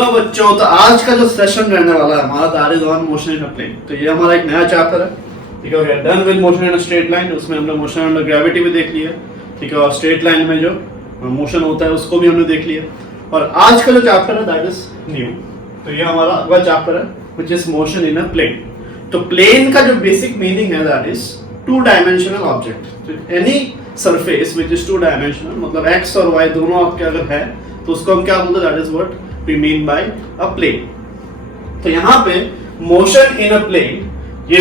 Hello बच्चों, तो आज का जो सेशन रहने वाला है हमारा that is on motion in a plane. तो ये हमारा एक नया चैप्टर है, ठीक है। We are done with motion in a straight line. उसमें हमने मोशन अंडर ग्रेविटी भी देख लिया, ठीक है, और स्ट्रेट लाइन में जो मोशन होता है उसको भी हमने देख लिया। और आज का जो चैप्टर है दैट इज न्यू। तो ये हमारा अगला चैप्टर है which is motion in a plane. तो प्लेन का जो बेसिक मीनिंग है that is two dimensional object. Any surface which is two dimensional, मतलब एक्स और वाई दोनों आपके अगर है तो उसको हम क्या बोलते हैं, that is what we mean by a plane। तो यहाँ पे motion in a plane ये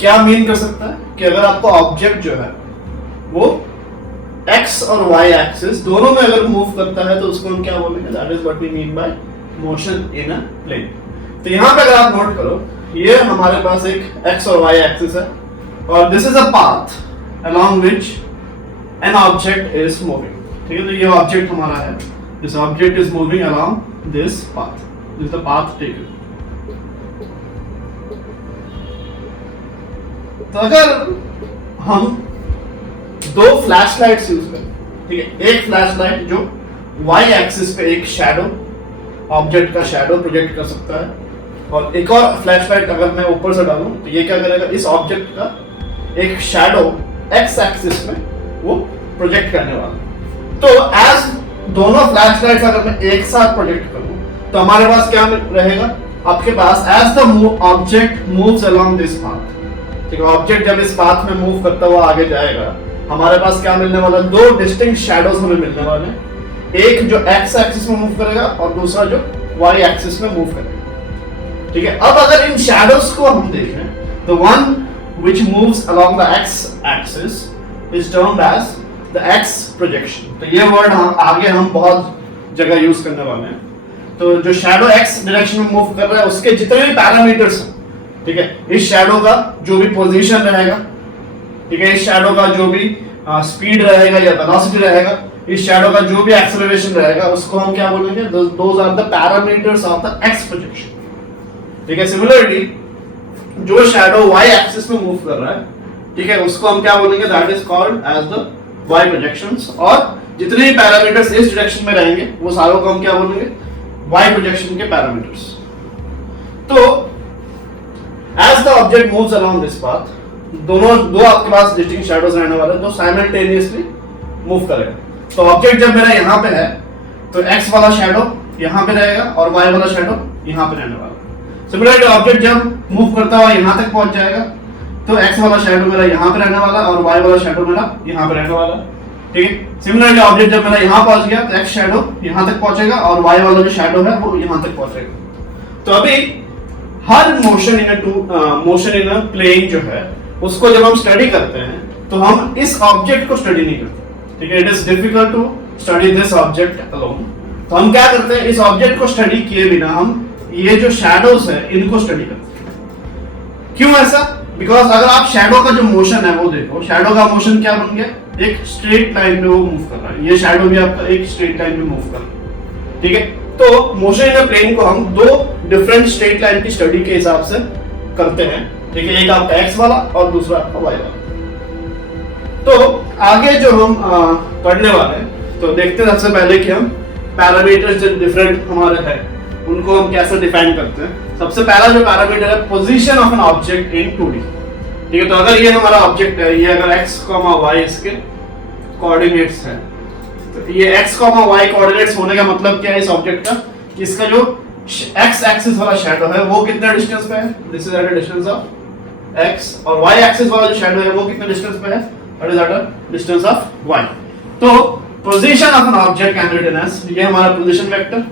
क्या मीन कर सकता है कि अगर आपको ऑब्जेक्ट जो है वो x और y एक्सिस दोनों में अगर मूव करता है तो उसको हम क्या बोलेंगे, that is what we mean by motion in a plane. तो यहाँ पे अगर आप नोट करो, ये हमारे पास एक x और y एक्सिस है और this is a path along which an object is moving, ठीक है। तो ये ऑब्जेक्ट हमारा है, this object is moving along this path, this is the path taken। तो अगर हम दो फ्लैश लाइट्स यूज करें, ठीक है, एक फ्लैश लाइट जो y एक्सिस पे एक शैडो, ऑब्जेक्ट का शैडो प्रोजेक्ट कर सकता है, और एक और फ्लैश लाइट अगर मैं ऊपर से डालूं तो ये क्या करेगा, इस ऑब्जेक्ट का एक शैडो x एक्सिस में वो प्रोजेक्ट करने वाला। तो एज दोनों फ्लैश लाइट्स अगर मैं एक साथ प्रोजेक्ट करूं तो हमारे पास क्या रहेगा, आपके पास as the object moves along this path, ठीक है, ऑब्जेक्ट जब इस पाथ में मूव करता हुआ आगे जाएगा हमारे पास क्या मिलने वाला, दो डिस्टिंक्ट शैडोज हमें मिलने वाले हैं। एक जो एक्स एक्सिस में मूव करेगा और दूसरा जो वाई एक्सिस में मूव करेगा, ठीक है। अब अगर इन शैडोज को हम देखें तो one which moves along the X axis is termed as the X projection. तो ये वर्ड हम आगे बहुत जगह यूज करने वाले हैं। तो जो शैडो एक्स डायरेक्शन में मूव कर रहा है उसके जितने भी पैरामीटर्स हैं, ठीक है, इस शैडो का जो भी पोजीशन रहेगा, ठीक है, इस शैडो का जो भी स्पीड रहेगा या वेलोसिटी रहेगा, इस शैडो का जो भी एक्सेलरेशन रहेगा उसको हम क्या बोलेंगे, those are the parameters of the X projection, ठीक है। सिमिलरली जो शैडो वाई एक्सिस में मूव कर रहा है, ठीक है, उसको हम क्या बोलेंगे, that is called as the y projections. और जितने भी पैरामीटर्स इस डायरेक्शन में रहेंगे वो सारों को हम क्या बोलेंगे, y प्रोजेक्शन के पैरामीटर्स। तो as the object moves along this path, दो आपके पास डिस्टिंक्ट शैडोज रहने वाले हैं जो साइमल्टेनियसली मूव करेगा। तो ऑब्जेक्ट जब मेरा यहाँ पे है तो x वाला शैडो यहाँ पे रहेगा और y वाला शैडो यहाँ पे रहने वाला। सिमिलरली ऑब्जेक्ट जब मूव करता हुआ यहाँ तक पहुंच जाएगा तो x वाला शैडो मेरा यहाँ पे रहने वाला और y वाला शैडो मेरा यहाँ पे रहने वाला, ठीक है। सिमिलरली ऑब्जेक्ट जब मेरा यहाँ पहुंच गया तो x शैडो यहाँ तक पहुंचेगा और y वाला जो शैडो है वो यहाँ तक पहुंचेगा। तो अभी हर मोशन इन अ प्लेन जो है उसको जब हम स्टडी करते हैं तो हम इस ऑब्जेक्ट को स्टडी नहीं करते, ठीक है। It is difficult to study this object alone. तो हम क्या करते हैं, इस ऑब्जेक्ट को स्टडी किए बिना हम ये जो शैडोज है इनको स्टडी करते हैं। क्यों ऐसा? बिकॉज अगर आप शैडो का जो मोशन है वो देखो, शैडो का मोशन क्या बन गया, एक स्ट्रेट लाइन में वो मूव कर रहा है। ये शैडो भी आपका एक स्ट्रेट लाइन में मूव कर रहा है, ठीक है। तो मोशन इन अ प्लेन को हम दो डिफरेंट स्ट्रेट लाइन की स्टडी के हिसाब से करते हैं, ठीक है। एक आपका एक्स वाला और दूसरा आपका वाई वाला। तो आगे जो हम पढ़ने वाले हैं तो देखते हैं सबसे पहले कि हम पैरामीटर्स जो डिफरेंट हमारे हैं उनको हम कैसे डिफाइन करते हैं। सबसे पहला जो पैरामीटर है position of an object in 2D, ठीक है। तो अगर ये हमारा ऑब्जेक्ट है, ये अगर x, y इसके कोऑर्डिनेट्स है, तो ये x, y कोऑर्डिनेट्स होने का मतलब क्या है इस ऑब्जेक्ट का, कि इसका जो x एक्सिस वाला शैडो है वो कितना डिस्टेंस पे है, this is at a distance of x, और y एक्सिस वाला जो शैडो है वो कितना डिस्टेंस पे है, that is at a distance of y। तो position of an object can be written as, ये हमारा पोजीशन वेक्टर,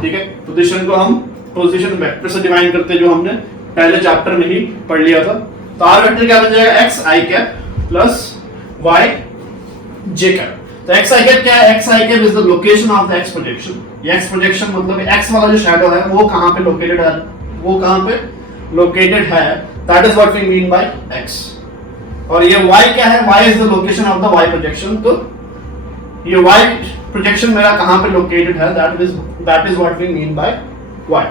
ठीक है। पोजीशन को हम पोजीशन वेक्टर से डिफाइन करते हैं जो हमने पहले चैप्टर में ही पढ़ लिया था। तो आर वेक्टर क्या बन जाएगा, x i cap plus y j cap. तो x i कैप क्या है, x i cap is the location of the x projection. ये x प्रोजेक्शन मतलब x वाला जो शैडो है वो कहां पे लोकेटेड है, वो कहां पे लोकेटेड है, that is what we mean by x। और ये y क्या है, y is the location of the y projection. तो ये y प्रोजेक्शन मेरा कहां पे लोकेटेड है, that is what we mean by y।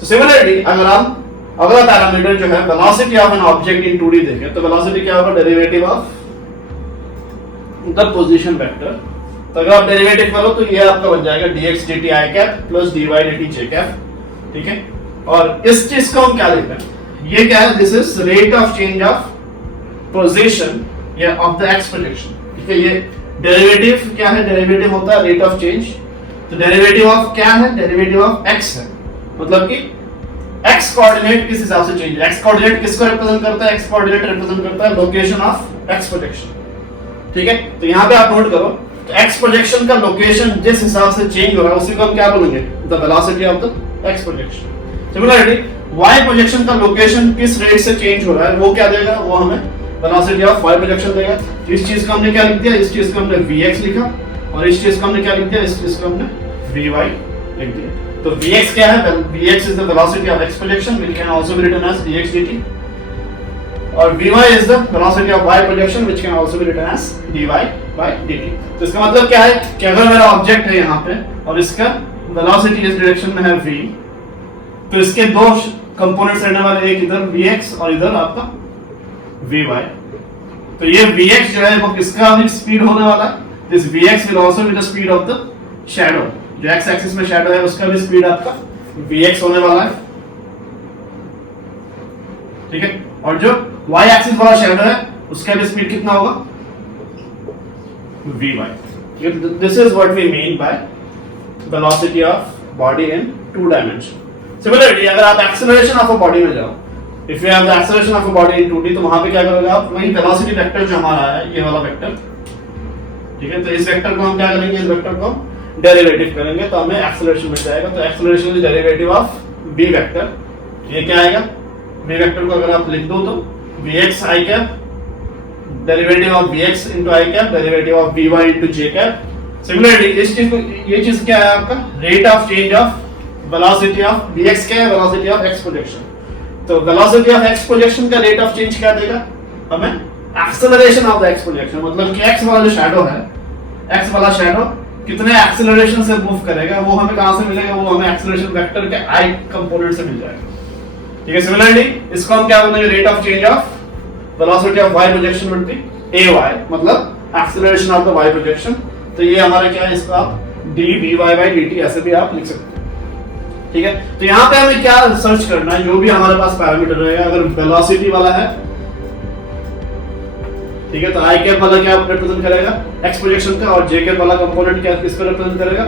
तो सिमिलरली अगर हम अगला पैरामीटर जो है velocity of an object in 2D देखें तो वेलोसिटी क्या होगा, derivative of the position vector तो अगर आप डेरिवेटिव करो तो ये आपका बन जाएगा dx dt i cap plus dy dt j cap, ठीक है। और इस चीज को हम क्या लिखते हैं, ये क्या है, this is rate of change of position या ऑफ द एक्स प्रोजेक्शन, ठीक है। ये डेरिवेटिव क्या है, डेरिवेटिव होता है रेट ऑफ चेंज। तो डेरिवेटिव ऑफ क्या है, डेरिवेटिव ऑफ x है, मतलब कि x कोऑर्डिनेट किस हिसाब से चेंज है। x कोऑर्डिनेट किसको रिप्रेजेंट करता है, x कोऑर्डिनेट रिप्रेजेंट करता है लोकेशन ऑफ x प्रोजेक्शन, ठीक है। तो यहाँ पे आप नोट करो, तो x प्रोजेक्शन का लोकेशन जिस हिसाब से चेंज हो रहा है उसी को हम क्या बोलेंगे, the velocity of the x projection. Similarly y projection का लोकेशन किस रेट से चेंज हो रहा है वो क्या देगा, वो हमें वेलोसिटी ऑफ y प्रोजेक्शन देगा। इस चीज को हमने क्या लिख दिया, इस चीज को हमने vx लिखा, और इस चीज को हमने क्या लिख दिया, इस चीज को हमने vy लिख दिया। तो vx क्या है, vx is the velocity of x projection which can also be written as dx dt, और vy is the velocity of y projection which can also be written as dy by dt। तो इसका मतलब क्या है कि अगर मेरा object है यहाँ पे और इसका वेलोसिटी इस डायरेक्शन में है v, तो इसके दो कंपोनेंट्स रहने वाले, एक इधर vx और इधर आपका vy। तो ये vx जो है वो किसका स्पीड होने वाला है, this vx will also be the speed of the shadow, जो x एक्सिस में शैडो है उसका भी स्पीड आपका vx होने वाला है, ठीक है। और जो y एक्सिस वाला शैडो है उसका भी स्पीड कितना होगा, vy, ठीक है। This is what we mean by velocity of body in two dimension. Similarly अगर आप एक्सेलरेशन ऑफ अ बॉडी में जाओ, if you have the acceleration of a body in 2D, तो वहां पे क्या करोगे आप, वही वेलोसिटी वेक्टर जो हमारा है ये वाला वेक्टर, ठीक है। तो इस वेक्टर को हम क्या करेंगे, इस वेक्टर को डेरिवेटिव करेंगे तो हमें एक्सेलरेशन मिल जाएगा। तो acceleration is derivative of v vector, ये क्या आएगा, v वेक्टर को अगर आप लिख दो तो vx i cap, derivative of vx into i cap, derivative of vy into j cap. Similarly इस चीज को, ये चीज क्या है आपका, rate of change of velocity of vx क्या है, वेलोसिटी ऑफ x प्रोजेक्शन। तो वेलोसिटी ऑफ x प्रोजेक्शन का रेट ऑफ चेंज क्या देगा हमें, acceleration of the x projection, मतलब कि x वाला जो शैडो है, x वाला शैडो कितने एक्सेलरेशन से मूव करेगा वो हमें कहां से मिलेगा, वो हमें एक्सेलरेशन वेक्टर के i कंपोनेंट से मिल जाएगा, ठीक है। सिमिलरली इसको हम क्या बोलेंगे, rate of change of velocity of y projection will be ay, मतलब acceleration of the y projection. तो ये हमारा क्या है, इसको आप dvy by dt ऐसे भी आप लिख सकते हैं, ठीक है। तो यहाँ पे हमें क्या सर्च करना है, जो भी हमारे पास पैरामीटर रहेगा, अगर वेलोसिटी वाला है, ठीक है, तो आई कैप वाला क्या रिप्रेजेंट करेगा, एक्स प्रोजेक्शन का, और जे कैप वाला कंपोनेंट क्या किसको रिप्रेजेंट करेगा,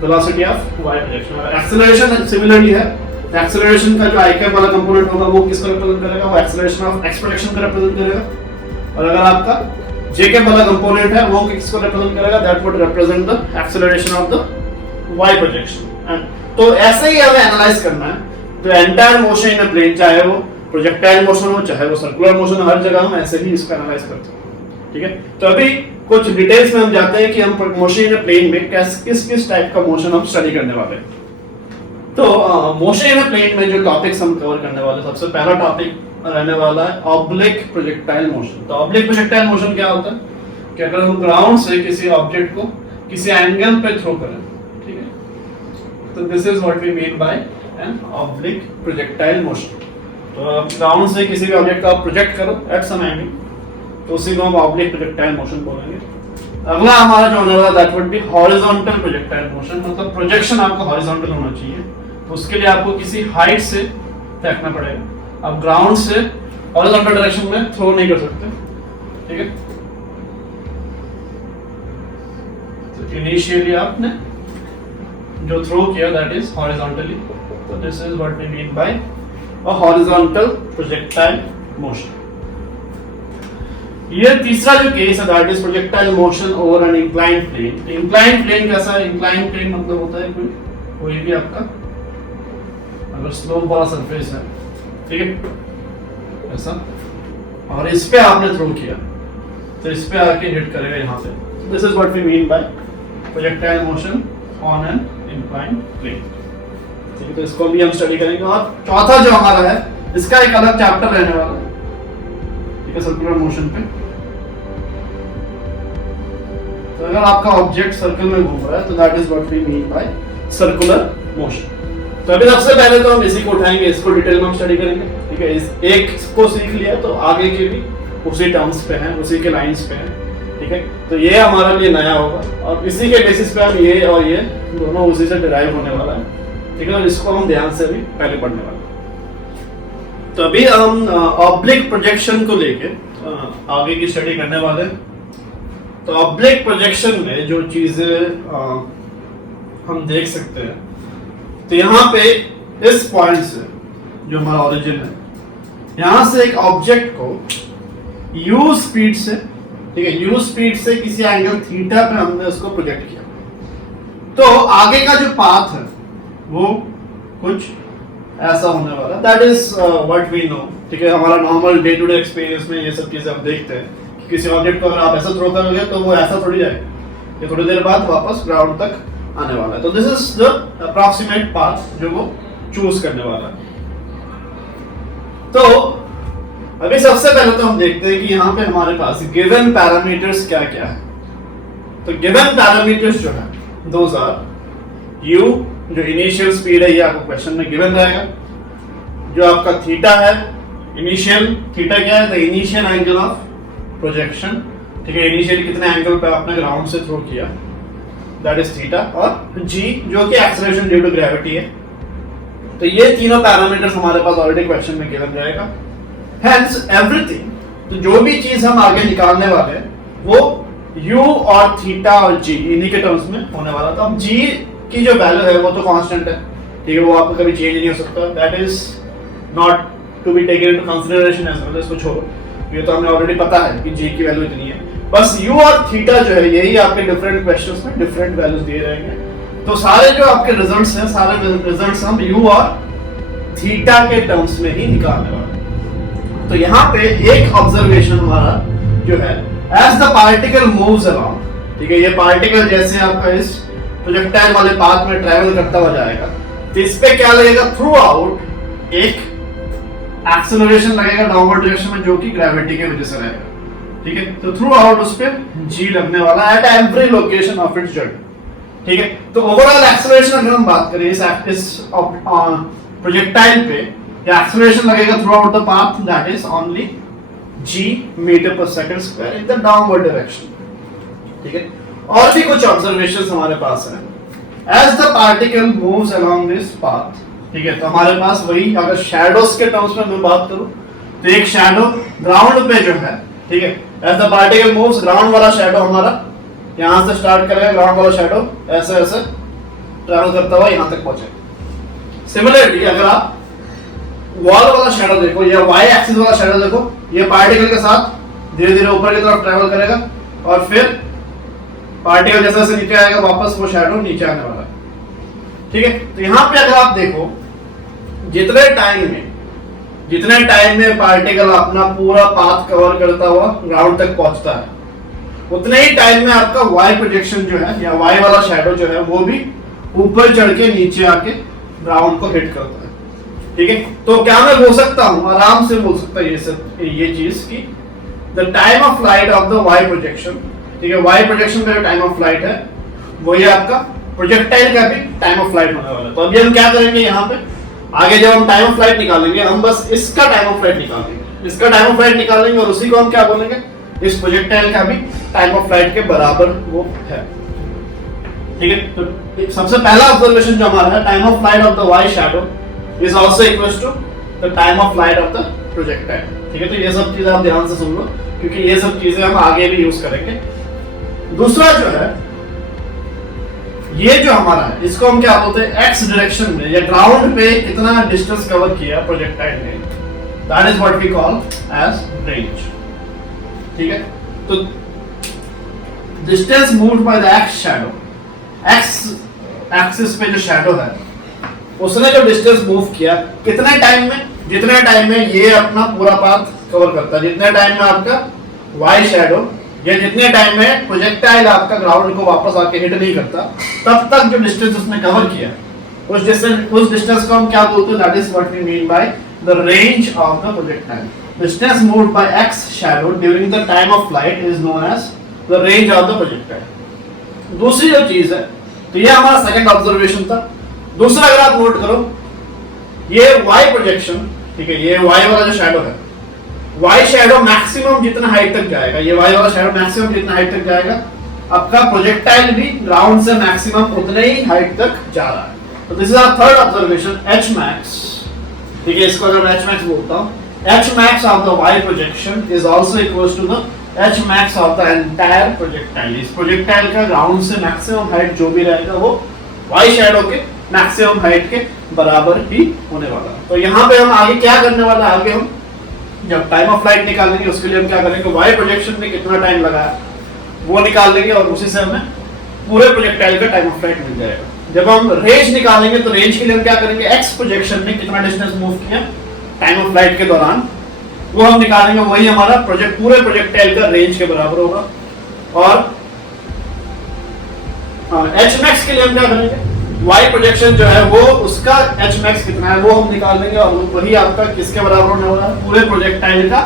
वेलोसिटी ऑफ वाई प्रोजेक्शन। अगर एक्सेलरेशन सिमिलरली है तो एक्सेलरेशन का जो आई कैप वाला कंपोनेंट होगा वो किसको रिप्रेजेंट करेगा, वो एक्सेलरेशन ऑफ एक्स प्रोजेक्शन को रिप्रेजेंट करेगा। और अगर आपका जे कैप वाला कंपोनेंट है वो किसको रिप्रेजेंट करेगा, that would represent the acceleration of the Y projection. तो ऐसे ही हमें एनालाइज करना है। तो entire motion in a plane, चाहे वो प्रोजेक्टाइल मोशन हो चाहे वो सर्कुलर मोशन, हर जगह हम ऐसे ही इसको एनालाइज करते हैं, ठीक है। तो अभी कुछ डिटेल्स में हम जाते हैं कि हम मोशन इन प्लेन में किस किस टाइप का मोशन हम स्टडी करने वाले हैं। तो मोशन इन प्लेन में जो टॉपिक्स हम कवर करने वाले, सबसे पहला टॉपिक रहने वाला है ऑब्लिक प्रोजेक्टाइल मोशन। तो ऑब्लिक प्रोजेक्टाइल मोशन क्या होता है कि अगर हम ग्राउंड से किसी ऑब्जेक्ट को किसी एंगल पे थ्रो करें, ठीक है, तो this is what we mean by an oblique projectile motion. तो ग्राउंड से किसी भी ऑब्जेक्ट को आप प्रोजेक्ट करो एट सम एंगल, तो उसी को हम ऑब्लिक प्रोजेक्टाइल मोशन बोलेंगे। अगला हमारा जो होने वाला that would B horizontal projectile motion, मतलब प्रोजेक्शन आपका हॉरिजॉन्टल होना चाहिए। तो उसके लिए आपको किसी हाइट से फेंकना पड़ेगा, आप ग्राउंड से हॉरिजॉन्टल डायरेक्शन में थ्रो नहीं कर सकते, ठीक है। तो इनिशियली आपने जो थ्रो किया दैट इज हॉरिजॉन्टली, तो this is what we mean by a horizontal projectile motion. ये तीसरा जो केस है that is projectile motion over an inclined plane. Inclined plane कैसा है, इंक्लाइंड प्लेन मतलब होता है कोई भी आपका अगर स्लोप वाला सरफेस है, ठीक है, ऐसा, और इस पे आपने थ्रो किया तो इस पे आके हिट करेगा यहाँ पे। This is what we mean by projectile motion on an inclined plane, ठीक है। तो इसको भी हम स्टडी करेंगे। और चौथा जो हमारा है इसका एक अलग चैप्टर रहने वाला है, ठीक है, सर्कुलर मोशन पे। तो अगर आपका ऑब्जेक्ट सर्कल में घूम रहा है तो that is what we mean by circular motion. तो अभी सबसे पहले तो हम इसी को उठाएंगे, इसको डिटेल में हम स्टडी करेंगे, ठीक है। इस एक को सीख लिया तो आगे के भी उसी टर्म्स पे हैं, उसी के लाइंस पे हैं, ठीक ठीक है। तो ये हमारे लिए नया होगा और इसी के बेसिस पे हम ये और ये दोनों उसी से डिराइव होने वाला है, ठीक है। और इसको हम ध्यान से अभी पहले पढ़ने वाले हैं। तो अभी हम ऑब्लिक प्रोजेक्शन को लेके आगे की स्टडी करने वाले हैं। तो ऑब्लिक प्रोजेक्शन में जो चीजें हम देख सकते हैं, तो यहाँ पे इस पॉइंट से जो हमारा ओरिजिन है, यहां से एक ऑब्जेक्ट को u स्पीड से, ठीक है, u स्पीड से किसी एंगल थीटा पे हमने उसको प्रोजेक्ट किया। तो आगे का जो पाथ है वो कुछ ऐसा होने वाला, that is what we know, ठीक है। हमारा normal day to day experience में ये सब चीजें हम देखते हैं कि किसी ऑब्जेक्ट को अगर आप ऐसा थ्रो करोगे तो वो ऐसा थोड़ी जाएगा, ये थोड़ी देर बाद वापस ग्राउंड तक आने वाला है। तो this is the approximate path जो वो चूज करने वाला है। तो अभी सबसे पहले तो हम देखते हैं कि यहाँ पे हमारे पास गिवन पैरामीटर्स क्या क्या है। तो गिवन पैरामीटर्स जो है दोज आर u, जो इनिशियल स्पीड है, ये आपको क्वेश्चन में गिवन रहेगा। जो आपका थीटा है, इनिशियल थीटा क्या है, the initial angle of projection, ठीक है। इनिशियल कितने एंगल पे आपने ग्राउंड से थ्रो किया, दैट इज थीटा। और g जो कि एक्सेलरेशन ड्यू टू ग्रेविटी है। तो ये तीनों पैरामीटर्स हमारे पास ऑलरेडी क्वेश्चन में गिवन रहेगा। Hence everything, तो जो भी चीज हम आगे निकालने वाले हैं वो u और थीटा और g इन्हीं के टर्म्स में होने वाला था। अब g की जो वैल्यू है वो तो कांस्टेंट है, ठीक है, वो आपको कभी चेंज नहीं हो सकता, that is not to be taken into consideration as well. इसको छोड़ो, ये तो हमें ऑलरेडी पता है कि g की वैल्यू इतनी है। बस u और थीटा जो है यही आपके डिफरेंट क्वेश्चंस में डिफरेंट वैल्यूज दिए रहेंगे। तो सारे जो आपके रिजल्ट्स हैं, सारे रिजल्ट्स हम u और थीटा के टर्म्स में ही निकालने वाले हैं। तो यहाँ पे एक ऑब्जर्वेशन हमारा जो है, as the particle moves around, ठीक है, ये पार्टिकल जैसे आपका इस प्रोजेक्टाइल वाले पाथ में ट्रैवल करता हुआ जाएगा, तो इस पे क्या लगेगा, थ्रू आउट एक एक्सेलरेशन लगेगा डाउनवर्ड डायरेक्शन में, जो कि ग्रेविटी के वजह से रहेगा, ठीक है। तो थ्रू आउट उस पे g लगने वाला है at every location of its journey, ठीक है। तो ओवरऑल एक्सेलरेशन अगर हम बात करें इस प्रोजेक्टाइल पे, एक्सेलरेशन लगेगा throughout the path, that is only g metre per second square in the downward direction, ठीक है। और भी कुछ ऑब्जर्वेशंस हमारे पास हैं। As the particle moves along this path, ठीक है, तो हमारे पास वही, अगर शैडोज के टर्म्स में मैं बात करूं तो एक शैडो ग्राउंड पे जो है, ठीक है, as the particle moves, ground वाला शैडो हमारा यहां से स्टार्ट करेगा, ग्राउंड वाला शैडो ऐसे ऐसे ट्रैवल करता हुआ यहां तक पहुंचेगा। सिमिलरली अगर आप वॉल वाला शैडो देखो या वाई एक्सिस वाला शैडो देखो, ये पार्टिकल के साथ धीरे धीरे ऊपर की तरफ ट्रैवल करेगा और फिर पार्टिकल जैसे जैसे नीचे आएगा वापस वो शैडो नीचे आने वाला है, ठीक है। तो यहाँ पे अगर आप देखो, जितने टाइम में पार्टिकल अपना पूरा पाथ कवर करता हुआ ग्राउंड तक पहुंचता है, उतने ही टाइम में आपका वाई प्रोजेक्शन जो है या वाई वाला शैडो जो है वो भी ऊपर चढ़ के नीचे आके ग्राउंड को हिट करता है, ठीक है। तो क्या मैं बोल सकता हूं, आराम से बोल सकता है ये चीज की the time of flight of the Y projection, ठीक है, वाई प्रोजेक्शन का जो टाइम ऑफ फ्लाइट है वो ये आपका प्रोजेक्टाइल का भी टाइम ऑफ फ्लाइट होने वाला है। तो अभी हम क्या करेंगे, यहाँ पे आगे जब हम टाइम ऑफ फ्लाइट निकालेंगे, हम बस इसका टाइम ऑफ फ्लाइट निकालेंगे, इसका टाइम ऑफ फ्लाइट निकालेंगे और उसी को हम क्या बोलेंगे, इस प्रोजेक्टाइल का भी टाइम ऑफ फ्लाइट के बराबर वो है, ठीक है। तो सबसे पहला ऑब्जर्वेशन जो हमारा है, time of flight of the Y shadow is also equals to the time of flight of the projectile, ठीक है। तो ये सब चीजें आप ध्यान से सुन लो, क्योंकि ये सब चीजें हम आगे भी यूज करेंगे। दूसरा जो है, ये जो हमारा है, इसको हम क्या बोलते हैं, एक्स डायरेक्शन में या ग्राउंड पे कितना डिस्टेंस कवर किया प्रोजेक्टाइल ने, that is what we call as range, ठीक है। तो distance moved by the X shadow, X axis पे जो शैडो है उसने जो डिस्टेंस मूव किया कितने टाइम में, जितने टाइम में ये अपना पूरा पाथ कवर करता है, जितने टाइम में आपका वाई शैडो या जितने टाइम में प्रोजेक्टाइल आपका ग्राउंड को वापस आके हिट नहीं करता, तब तक जो डिस्टेंस उसने कवर किया, उस डिस्टेंस को हम क्या बोलते हैं, that is what we mean by the range of the projectile. Distance moved by X shadow during the time of flight is known as the range of the projectile. दूसरी जो चीज है, तो ये हमारा सेकंड ऑब्जर्वेशन था। दूसरा अगर आप नोट करो, ये वाई प्रोजेक्शन, ठीक है, ये वाई वाला जो शैडो है, वाई शैडो मैक्सिमम जितना हाइट तक जाएगा, ये वाई वाला शैडो मैक्सिमम जितना हाइट तक जाएगा, आपका प्रोजेक्टाइल भी ग्राउंड से मैक्सिमम उतने ही हाइट तक जा रहा है। तो this is our third observation, H max. ठीक है, इसको अगर मैं एच मैक्स बोलता हूँ, H max of the Y projection is also equals to the H max of the entire projectile. इस प्रोजेक्टाइल का ग्राउंड से मैक्सिमम हाइट जो भी रहेगा वो वाई शैडो के मैक्सिमम हाइट के बराबर ही होने वाला है। तो यहाँ पे हम आगे क्या करने वाला है, आगे हम जब टाइम ऑफ फ्लाइट निकालेंगे उसके लिए हम क्या करेंगे, वाई प्रोजेक्शन में कितना टाइम लगा है वो निकाल लेंगे और उसी से हमें पूरे प्रोजेक्टाइल का टाइम ऑफ फ्लाइट मिल जाएगा। जब हम रेंज निकालेंगे तो रेंज के लिए हम क्या करेंगे, एक्स प्रोजेक्शन में कितना डिस्टेंस मूव किया टाइम ऑफ फ्लाइट के दौरान वो हम निकालेंगे, वही हमारा पूरे प्रोजेक्टाइल का रेंज के बराबर होगा। और एच मैक्स के लिए हम क्या करेंगे, वाई प्रोजेक्शन जो है वो उसका एच मैक्स कितना है वो हम निकाल लेंगे और वही आपका किसके बराबर होने वाला है, पूरे प्रोजेक्टाइल का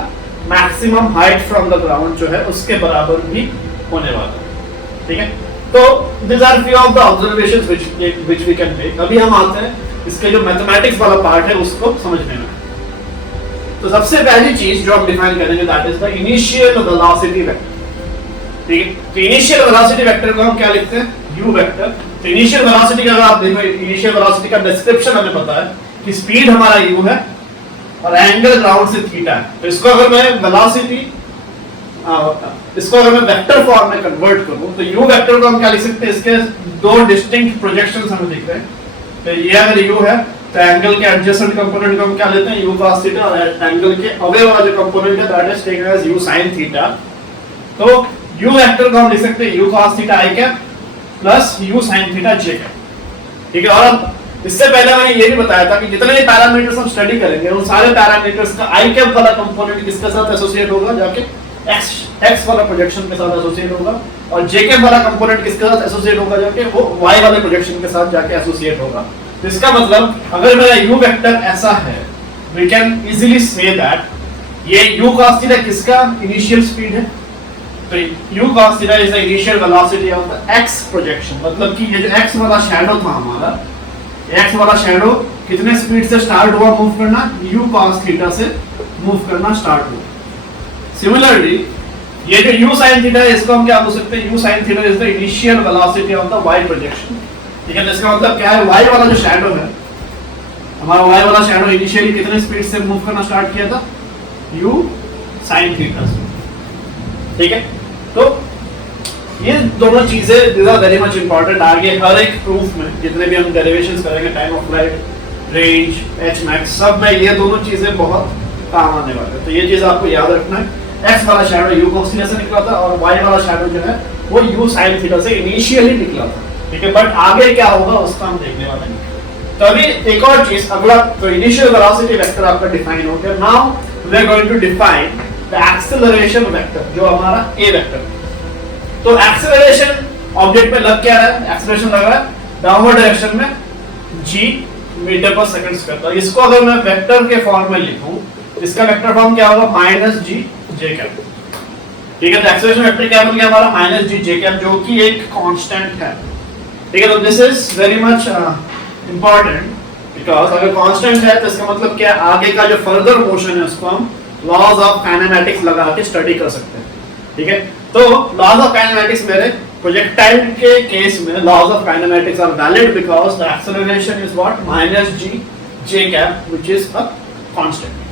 maximum height from the ground जो है उसके बराबर भी होने वाला है। ठीक है, तो this are few of the observations which we can make. अभी हम आते हैं इसके जो मैथमेटिक्स वाला पार्ट है उसको समझने में। तो सबसे पहली चीज जो हम डिफाइन करेंगे that is the initial velocity vector. ठीक है, तो इनिशियल वेलोसिटी वेक्टर को हम क्या लिखते हैं, u वेक्टर। तो इनिशियल वेलोसिटी का अगर आप देखो, इनिशियल वेलोसिटी का डिस्क्रिप्शन हमें पता है कि स्पीड हमारा u है और एंगल ग्राउंड से थीटा है। तो इसको अगर मैं वेलोसिटी इसको अगर मैं वेक्टर फॉर्म में कन्वर्ट करूं तो u वेक्टर को हम क्या लिख सकते हैं, इसके दो डिस्टिंक्ट प्रोजेक्शंस हमें दिख रहे हैं। तो ये अगर u है तो एंगल के एडजेसेंट कंपोनेंट को हम क्या लेते हैं, u cos थीटा, और एंगल के अवे वाला जो कंपोनेंट है that is taken as u sin theta. तो u वेक्टर को हम लिख सकते हैं u cos theta i cap plus u sin theta j cap. ठीक है, और अब इससे पहले मैंने ये भी बताया था कि जितने भी पैरामीटर्स हम स्टडी करेंगे उन सारे पैरामीटर्स का i कैप वाला कंपोनेंट किसके साथ एसोसिएट होगा, जाके x वाला प्रोजेक्शन के साथ एसोसिएट होगा, और j कैप वाला कंपोनेंट किसके साथ एसोसिएट होगा, जाके वो y वाले प्रोजेक्शन के साथ जाके एसोसिएट होगा। तो इसका मतलब अगर मेरा u वेक्टर ऐसा है, वी कैन इजीली से दैट ये u cos थीटा किसका इनिशियल स्पीड है, तो u cos theta is the initial velocity of the x projection. मतलब कि ये जो x वाला शैडो था हमारा, x वाला शैडो कितने स्पीड से स्टार्ट हुआ मूव करना, u cos थीटा से मूव करना स्टार्ट हुआ। सिमिलरली ये जो u sin थीटा है इसको हम क्या बोल सकते हैं, u sin theta is the initial velocity of the y projection. ठीक है, तो इसका मतलब क्या है, y वाला जो शैडो है हमारा, y वाला शैडो इनिशियली कितने स्पीड से मूव करना स्टार्ट किया था, u sin थीटा से। ठीक है, तो ये दोनों चीजें these are very much important. आगे हर एक प्रूफ में जितने भी हम डेरिवेशंस करेंगे, time of flight, range, H max, सब में ये दोनों चीजें बहुत काम आने वाले हैं। तो ये चीज आपको याद रखना है, x वाला शैडो u cos थीटा से निकला था और y वाला शैडो जो है वो u sin थीटा से इनिशियली निकला था। ठीक है, बट आगे क्या होगा उसका हम देखने वाले हैं। तो अभी एक और चीज, अगला तो इनिशियल वेलोसिटी वेक्टर आपका डिफाइन हो गया। Now we are going to define the acceleration vector जो हमारा a वेक्टर। तो एक्सेलरेशन ऑब्जेक्ट पे लग क्या रहा है, एक्सेलरेशन लग रहा है डाउनवर्ड डायरेक्शन में g metre per second square. तो इसको अगर मैं वेक्टर के फॉर्म में लिखूं, इसका वेक्टर फॉर्म क्या होगा, माइनस जी जे कैप। ठीक है, तो एक्सेलरेशन वेक्टर क्या बन गया हमारा, माइनस जी जे कैप, जो कि एक कांस्टेंट है। ठीक है, तो this is very much important because अगर कांस्टेंट है तो इसका मतलब क्या, आगे का जो फर्दर मोशन है उसको हम लॉज ऑफ काइनेमैटिक्स लगा के स्टडी कर सकते हैं। ठीक है, तो लॉज ऑफ काइनेमैटिक्स मेरे प्रोजेक्टाइल के केस में laws of kinematics are valid because the acceleration is what, minus G J cap which is a constant.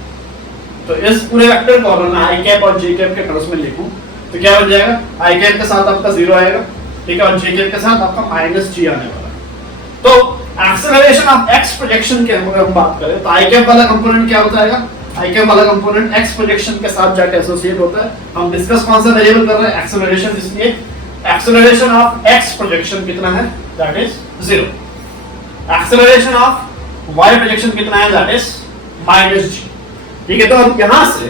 तो इस पूरे वेक्टर को अगर मैं आई कैप और जे कैप के टर्म्स में लिखूं तो क्या बन जाएगा, आई कैप के साथ आपका 0 आएगा, ठीक है, और जे कैप के साथ आपका माइनस जी आने वाला है। तो एक्सेलरेशन ऑफ एक्स प्रोजेक्शन के अगर हम बात करें तो आई कैप वाला कंपोनेंट क्या होता है, आई कैप वाला कंपोनेंट एक्स प्रोजेक्शन के साथ जाके एसोसिएट होता है। हम डिस्कस कौन सा वेरिएबल कर रहे हैं, एक्सेलरेशन, इसलिए एक्सेलरेशन ऑफ एक्स प्रोजेक्शन कितना है, that is 0। Acceleration of Y projection कितना है, दैट इज माइनस जी। ठीक है, तो हम यहां से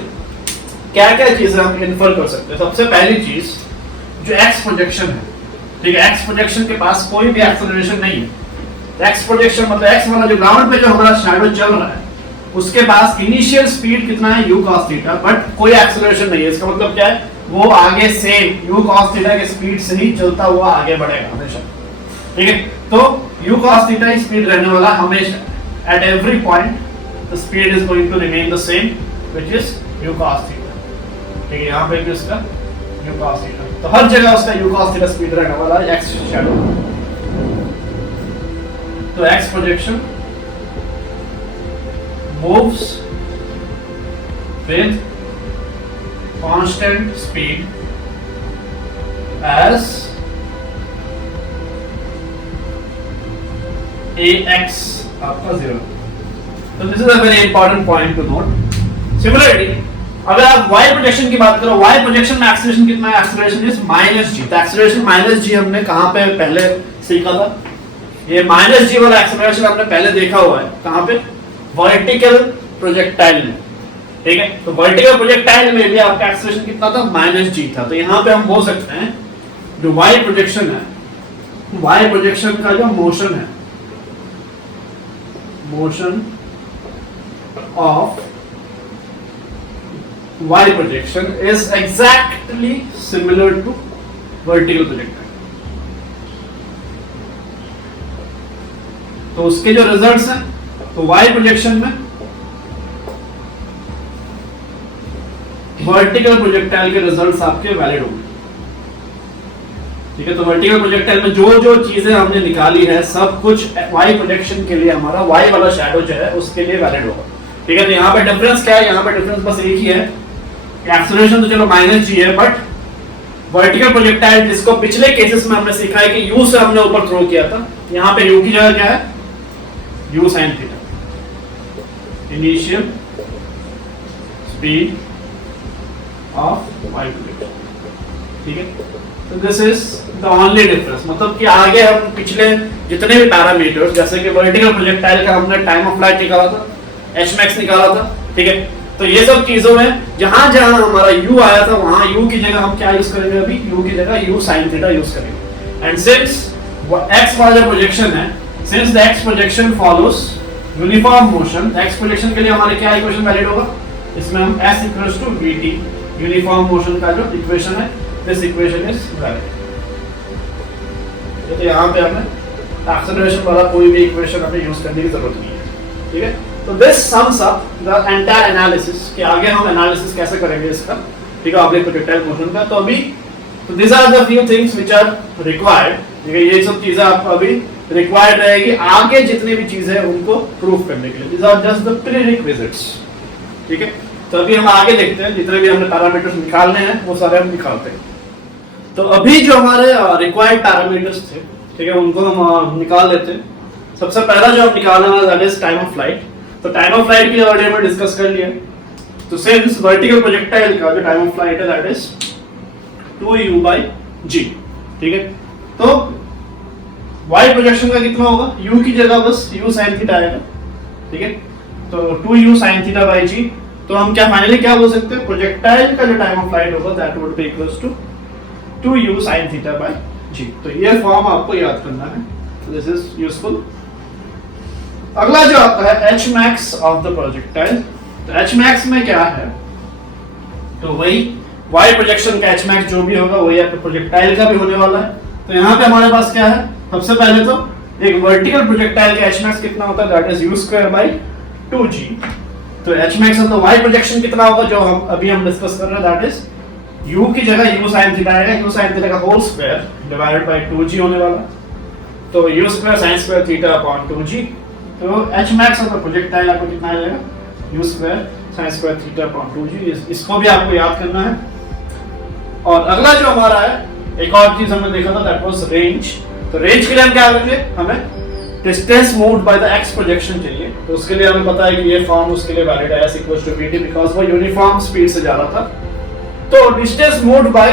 क्या क्या चीजें हम इन्फर कर सकते हैं। सबसे पहली चीज जो एक्स प्रोजेक्शन है, ठीक है, एक्स प्रोजेक्शन के पास कोई भी एक्सेलरेशन नहीं है। एक्स प्रोजेक्शन मतलब एक्स वाला जो ग्राउंड पे जो हमारा शैडो चल रहा है उसके पास इनिशियल स्पीड कितना है, u cos थीटा, बट कोई एक्सेलरेशन नहीं है। इसका मतलब क्या है, वो आगे से u cos थीटा के स्पीड से ही चलता हुआ आगे बढ़ेगा हमेशा। ठीक है, तो u cos थीटा ही स्पीड रहने वाला हमेशा, at every point the speed is going to remain the same, which is u cos theta. ठीक है, यहाँ पे भी उसका u cos थीटा, तो हर जगह उसका u cos थीटा स्पीड रहने वाला है x शैडो। तो x projection moves with constant speed as ax आपका 0। तो this is a very important point two note. Similarly अगर आप y प्रोजेक्शन की बात करो, y प्रोजेक्शन में एक्सेलरेशन कितना है, एक्सेलरेशन इज -g। तो एक्सेलरेशन -g हमने कहां पे पहले सीखा था, ये -g वाला एक्सेलरेशन हमने पहले देखा हुआ है कहां पे, वर्टिकल प्रोजेक्टाइल में। ठीक है, तो वर्टिकल प्रोजेक्टाइल में भी आपका एक्सेलरेशन कितना था, -g था। तो यहां पे हम बोल सकते हैं जो y प्रोजेक्शन है, y प्रोजेक्शन का जो मोशन है, motion of y projection is exactly similar to vertical projectile। तो उसके जो रिजल्ट्स हैं, तो y प्रोजेक्शन में वर्टिकल प्रोजेक्टाइल के रिजल्ट्स आपके वैलिड होंगे। ठीक है, तो वर्टिकल प्रोजेक्टाइल में जो जो चीजें हमने निकाली है सब कुछ y प्रोजेक्शन के लिए हमारा y वाला शैडो जो है उसके लिए वैलिड होगा। ठीक है, तो यहाँ पे डिफरेंस क्या है, यहाँ पे डिफरेंस बस एक ही है, एक्सेलरेशन तो चलो -g है, बट वर्टिकल प्रोजेक्टाइल जिसको पिछले केसेस में हमने सीखा है कि u से हमने ऊपर थ्रो किया था, यहाँ पे u की जगह क्या है, u sin theta, initial speed of y projection. ठीक है, तो this is the only difference, मतलब कि आगे हम पिछले जितने भी पैरामीटर्स, जैसे कि वर्टिकल प्रोजेक्टाइल का हमने टाइम ऑफ फ्लाइट निकाला था, hmax निकाला था। ठीक है, तो ये सब चीजों में जहां जहां हमारा u आया था वहां u की जगह हम क्या यूज करेंगे, अभी u की जगह u sin थीटा यूज करेंगे। एंड सिंस x वाला जो प्रोजेक्शन है, since the x projection follows uniform motion, x projection के लिए हमारे क्या इक्वेशन वैलिड होगा, इसमें हम s = vt यूनिफॉर्म मोशन का जो इक्वेशन है, दिस इक्वेशन इज वैलिड। तो यहाँ पे हमें एक्सेलरेशन वाला कोई भी इक्वेशन हमें यूज करने की जरूरत नहीं है। ठीक है, तो this sums up the entire analysis कि आगे हम एनालिसिस कैसे करेंगे इसका। ठीक है, ऑब्लिक प्रोजेक्टाइल मोशन का। तो अभी तो this are the few things which are required. ठीक है, ये सब चीजें आपको अभी रिक्वायर्ड रहेगी आगे जितनी भी चीजें हैं उनको प्रूफ करने के लिए। This are just the prerequisites. ठीक है, तो अभी हम आगे देखते हैं, जितने भी हमने पैरामीटर्स निकालने हैं वो सारे हम निकालते हैं। तो अभी जो हमारे रिक्वायर्ड पैरामीटर्स थे, ठीक है, उनको हम निकाल लेते हैं। सबसे पहला जो हम निकालने वाला that is time of flight. तो टाइम ऑफ फ्लाइट की ऑलरेडी हमने डिस्कस कर लिया। तो सिंस वर्टिकल प्रोजेक्टाइल का जो टाइम ऑफ फ्लाइट है दैट इज 2u/g। ठीक है, तो y प्रोजेक्शन का कितना होगा, u की जगह बस u sin थीटा आएगा। ठीक है, तो 2u sin थीटा/g। तो हम क्या फाइनली क्या बोल सकते हैं, प्रोजेक्टाइल का जो टाइम ऑफ फ्लाइट होगा that would be equals to 2u sin थीटा/g। तो ये फॉर्म आपको याद करना है, दिस इज यूजफुल। अगला जो आता है hmax ऑफ द प्रोजेक्टाइल। तो hmax में क्या है, तो वही y प्रोजेक्शन का hmax जो भी होगा वही आपके प्रोजेक्टाइल का भी होने वाला है। तो यहाँ पे हमारे पास क्या है, सबसे पहले तो एक वर्टिकल प्रोजेक्टाइल का hmax कितना होता है, दैट इज u²/2g। तो hmax of the y projection कितना होगा जो हम डिस्कस कर रहे हैं, दैट इज u की जगह u sin थीटा आएगा, u sin थीटा का whole square divided by 2g होने वाला। तो u² sin² थीटा/2g। तो hmax ऑफ द प्रोजेक्टाइल आपको कितना आ जाएगा, u² sin² थीटा/2g। इसको भी आपको याद करना है। और अगला जो हमारा है, एक और चीज हमने देखा था दैट वाज रेंज। तो रेंज के लिए हम क्या करेंगे, हमें distance moved by the x projection चाहिए। तो उसके लिए हमें पता है कि ये फॉर्म उसके लिए वैलिड है, s = vt, बिकॉज़ वो यूनिफॉर्म स्पीड से जा रहा था। तो distance moved by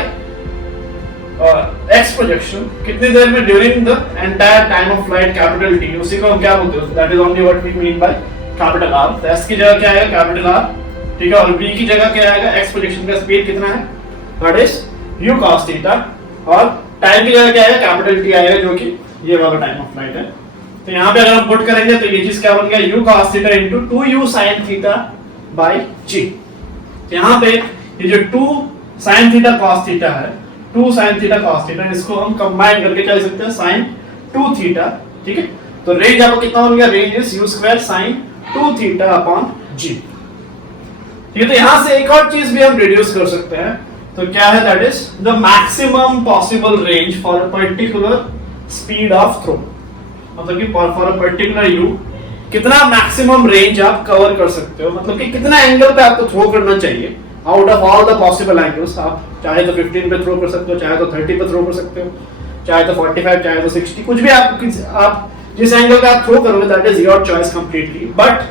x projection कितनी देर में, during the entire time of flight capital T, उसी को हम क्या बोलते हैं, that is only what we mean by capital R। तो s की जगह क्या आएगा, कैपिटल R। ठीक है, और v की जगह क्या आएगा, x प्रोजेक्शन का स्पीड कितना है, that is u cos theta. और टाइम की जगह क्या आएगा, कैपिटल T आएगा, जो कि ये वाला टाइम ऑफ फ्लाइट है। तो यहाँ पे अगर हम पुट करेंगे तो ये चीज क्या बन गया, u cos theta into 2u sin थीटा/g। यहाँ पे ये जो 2 sin थीटा cos थीटा है, 2 sin थीटा cos थीटा, इसको हम कंबाइन करके क्या लिख सकते हैं, sin 2 थीटा। ठीक है, तो रेंज आपको कितना बन गया, रेंज इज u² sin 2 थीटा/g। ठीक है, तो यहां से एक और चीज भी हम रिड्यूस कर सकते हैं, तो क्या है, that is the maximum possible range for a particular speed of throw. मतलब कि फॉर अ पर्टिकुलर यू कितना मैक्सिमम रेंज आप कवर कर सकते हो, मतलब कि कितना एंगल पे आपको थ्रो करना चाहिए out of all the possible angles. आप चाहे तो 15 पे थ्रो कर सकते हो, चाहे तो 30 पे थ्रो कर सकते हो, चाहे तो 45, चाहे तो 60, कुछ भी आप जिस एंगल पे आप थ्रो करोगे that is your choice completely. But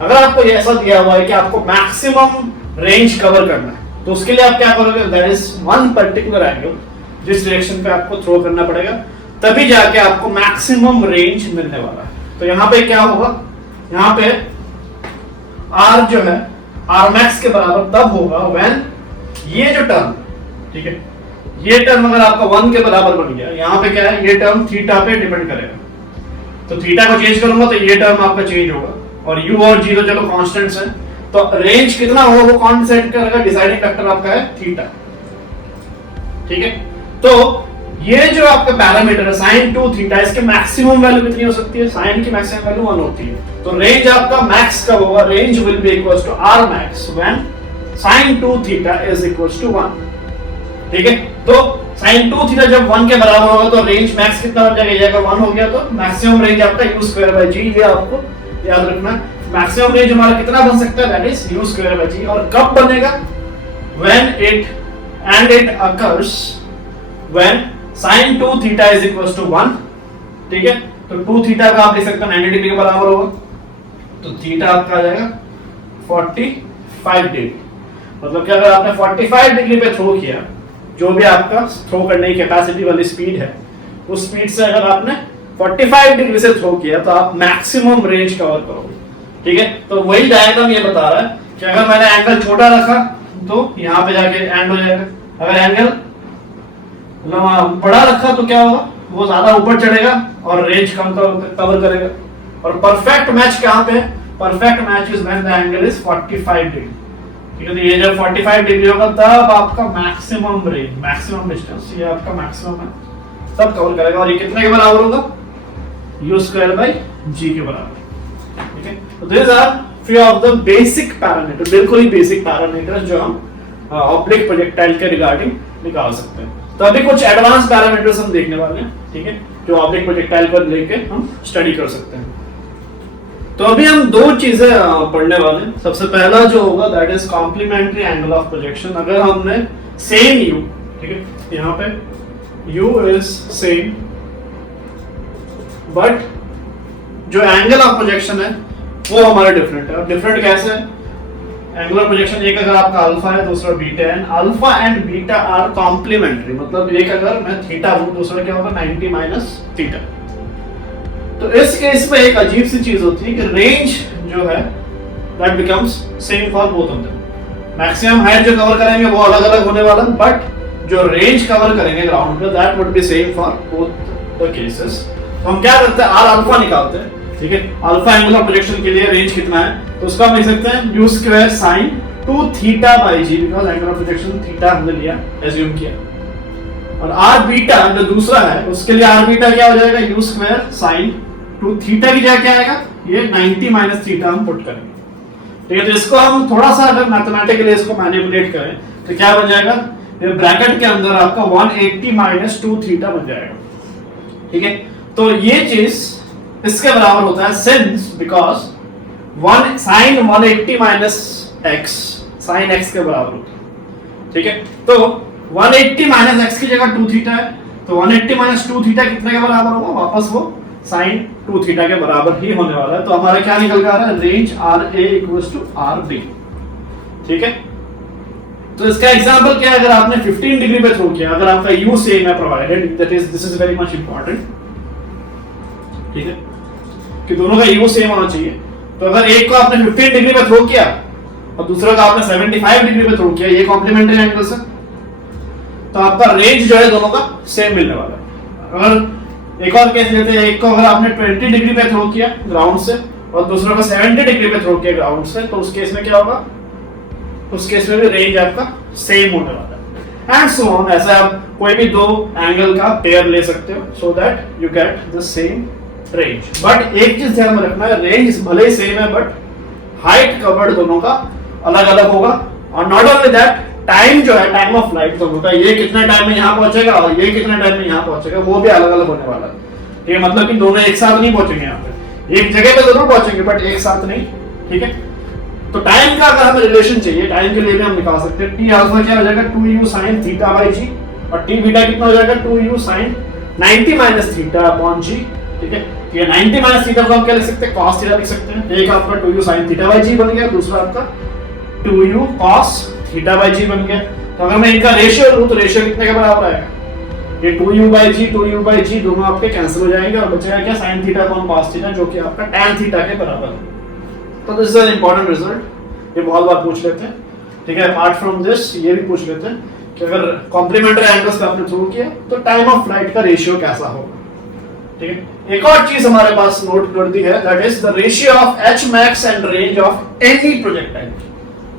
अगर आपको ये ऐसा दिया हुआ है कि आपको मैक्सिमम रेंज कवर करना है, तो उसके लिए आप क्या करोगे, that is one particular angle जिस डायरेक्शन पे आपको थ्रो करना पड़ेगा, तभी जाके आपको मैक्सिमम रेंज मिलने वाला है। तो यहाँ पे क्या होगा, यहाँ पे R जो है R max के बराबर तब होगा व्हेन ये जो टर्म, ठीक है, ये टर्म अगर आपका 1 के बराबर बन गया, यहाँ पे क्या है, ये टर्म थीटा पे डिपेंड करेगा, तो थीटा को चेंज करूंगा तो ये टर्म आपका चेंज होगा, और u और g तो चलो कांस्टेंट्स हैं, तो रेंज कितना होगा वो कौन सेट करेगा, डिसाइडिंग फैक्टर आपका है थीटा। ठीक है, तो ये जो आपका पैरामीटर है sin 2 थीटा, इसके मैक्सिमम वैल्यू कितनी हो सकती है, sin की मैक्सिमम वैल्यू 1 होती है, तो रेंज आपका मैक्स कब होगा, range will be equals to r max when sin 2 theta is equals to 1। ठीक है, तो sin 2 थीटा जब 1 के बराबर होगा तो रेंज मैक्स कितना बन जाएगा, ये अगर 1 हो गया तो मैक्सिमम रेंज आपका u स्क्वायर बाय g, ये आपको याद रखना। मैक्सिमम रेंज हमारा कितना बन सकता है, that is u square by g, और कब बनेगा, when it occurs when sin 2 theta is equals to 1। ठीक है, तो 2 थीटा का आप लिख सकते हैं 90 डिग्री के बराबर होगा, तो थीटा आपका आ जाएगा 45 डिग्री। मतलब कि अगर आपने 45 डिग्री पे थ्रो किया, जो भी आपका थ्रो करने की कैपेसिटी वाली स्पीड है, उस स्पीड से अगर आपने 45 डिग्री से थ्रो किया तो आप मैक्सिमम रेंज कवर करोगे। ठीक है, तो वही डायग्राम ये बता रहा है कि अगर मैंने एंगल छोटा रखा तो यहाँ पे जाके एंड हो जाएगा, अगर एंगल बड़ा रखा तो क्या होगा, वो ज्यादा ऊपर चढ़ेगा और रेंज कम कवर करेगा। और परफेक्ट मैच कहाँ पे है, perfect match is when the angle is 45 degree. ठीक है, तो ये जब 45 डिग्री होगा तब आपका मैक्सिमम रेंज, मैक्सिमम डिस्टेंस, ये आपका मैक्सिमम है, तब कवर करेगा, और ये कितने के बराबर होगा, u स्क्वायर बाय g के बराबर। ठीक है, तो this are few of the basic parameter, बिल्कुल ही बेसिक पैरामीटर जो हम ऑब्लिक प्रोजेक्टाइल के रिगार्डिंग निकाल सकते हैं। तो अभी कुछ एडवांस पैरामीटर्स हम देखने वाले हैं, ठीक है, जो ऑब्लिक प्रोजेक्टाइल पर लेके हम स्टडी कर सकते हैं। तो अभी हम दो चीजें पढ़ने वाले हैं। सबसे पहला जो होगा that is complementary angle of projection. अगर हमने सेम u, ठीक है, यहाँ पे u इज सेम, बट जो एंगल ऑफ प्रोजेक्शन है वो हमारा डिफरेंट है। अब डिफरेंट कैसे है, एंगुलर प्रोजेक्शन एक अगर आपका अल्फा है, दूसरा बीटा है, alpha and beta are complementary, मतलब एक अगर मैं थीटा हूं, दूसरा क्या होगा 90 माइनस थीटा। तो इस केस में एक अजीब सी चीज होती है कि रेंज जो है that becomes same for both of them. Maximum height जो कवर करेंगे वो अलग अलग होने वाला, बट जो रेंज कवर करेंगे ग्राउंड पे that would B same for both the cases. तो हम क्या करते हैं, आर अल्फा निकालते हैं, ठीक है, अल्फा एंगुलर प्रोजेक्शन के लिए रेंज कितना है, तो उसका हम लिख सकते हैं u square sin 2 theta by g, because angular projection theta हमने लिया, एज्यूम किया। और r बीटा जो दूसरा है उसके लिए r बीटा क्या हो जाएगा, u स्क्वायर sin 2 थीटा की जगह क्या आएगा, ये 90 माइनस थीटा हम पुट करेंगे। ठीक है, तो इसको हम थोड़ा सा अगर मैथमेटिकली इसको मैनिपुलेट करें तो क्या बन जाएगा, ये ब्रैकेट के अंदर आपका 180 माइनस 2 थीटा बन जाएगा। ठीक है, तो ये चीज इसके बराबर होता है since because 1 sin 180 minus x sin x के बराबर होता है। ठीक है, तो 180 माइनस x की जगह 2 थीटा है, तो 180 माइनस 2 थीटा कितने के बराबर होगा, वापस वो sin 2 थीटा के बराबर ही होने वाला है। तो हमारा क्या निकल कर आ रहा है, range RA equals to RB। ठीक है, तो इसका एग्जांपल क्या है, अगर आपने 15 डिग्री पे थ्रो किया, अगर आपका u सेम है provided, that is this is very much important, ठीक है, कि दोनों का u सेम होना चाहिए। तो अगर एक को आपने 15 डिग्री पे थ्रो किया और दूसरा को आपने 75 डिग्री पे थ्रो किया, ये कॉम्प्लीमेंट्री एंगल्स है, तो आपका रेंज जो है दोनों का सेम मिलने वाला है। अगर एक और केस लेते हैं, एक को अगर आपने 20 डिग्री पे थ्रो किया ग्राउंड से और दूसरा को 70 डिग्री पे थ्रो किया ग्राउंड से, तो उस केस में क्या होगा, उस केस में भी रेंज आपका सेम होने वाला है। एंड सो ऑन, ऐसे आप कोई भी दो एंगल का पेयर ले सकते हो so that you get the same range. But एक चीज ध्यान में रखना है, रेंज भले ही सेम है बट हाइट कवर्ड दोनों का अलग अलग होगा। और नॉट ओनली दैट, टाइम जो है, टाइम ऑफ फ्लाइट दोनों का, ये कितने टाइम में यहाँ पहुंचेगा और ये कितने टाइम में यहाँ पहुंचेगा, वो भी अलग अलग होने वाला है। ठीक है, मतलब कि दोनों एक साथ नहीं पहुंचेंगे यहाँ पे, एक जगह पे जरूर पहुंचेंगे बट एक साथ नहीं। ठीक है, तो टाइम का अगर हमें रिलेशन चाहिए, टाइम के लिए भी हम निकाल सकते हैं। टी अल्फा क्या हो जाएगा 2u sin थीटा बाई जी, और टी बीटा कितना हो जाएगा 2u sin 90 minus theta upon g. ठीक है, ये 90 माइनस थीटा को हम क्या लिख सकते हैं, cos थीटा लिख सकते हैं। एक आपका 2u sin थीटा बाई जी बन गया, दूसरा आपका 2u cos थीटा बाई जी बन गया। तो अगर मैं इनका रेशियो लूं तो रेशियो कितने के बराबर आएगा, ये 2u बाई जी दोनों आपके कैंसिल हो जाएंगे और बचेगा क्या sin theta upon cos theta, जो कि आपका tan थीटा के बराबर है। तो this is an important result, ये बहुत बार पूछ लेते हैं। ठीक है, अपार्ट फ्रॉम दिस ये भी पूछ लेते हैं कि अगर कॉम्प्लीमेंट्री एंगल्स का आपने थ्रू किया तो टाइम ऑफ फ्लाइट का रेशियो कैसा होगा। ठीक है, एक और चीज हमारे पास नोट कर दी है, that is the ratio of H max and range of any projectile.